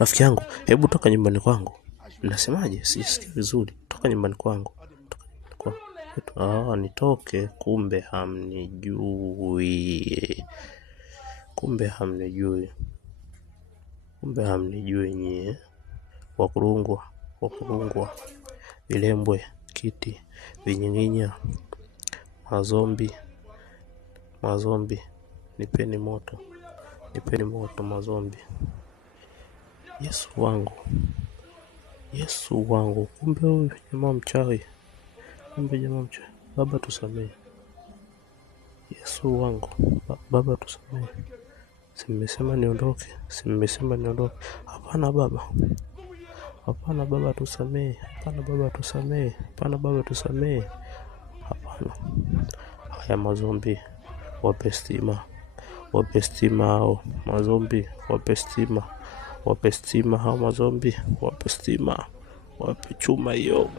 Rafiki yangu, hebu toka nyumbani kwangu. Mnasemaje? Sisikii vizuri. Toka nyumbani kwangu. Nitoke, kumbe hamnijui. Kumbe hamnijui nyie. Wakurungwa, vilembwe, kiti, vinyiginya, mazombi, nipeni moto mazombi. Yesu wangu, kumbe huyu jamaa mchawi. Baba tusamehe. Yesu wangu, Baba tusamehe. Si mmesema niondoke. Hapana Baba tusamehe. Hapana. Haya mazombi, wape stima hao mazombi, wape stima hao mazombi, wape chuma hiyo.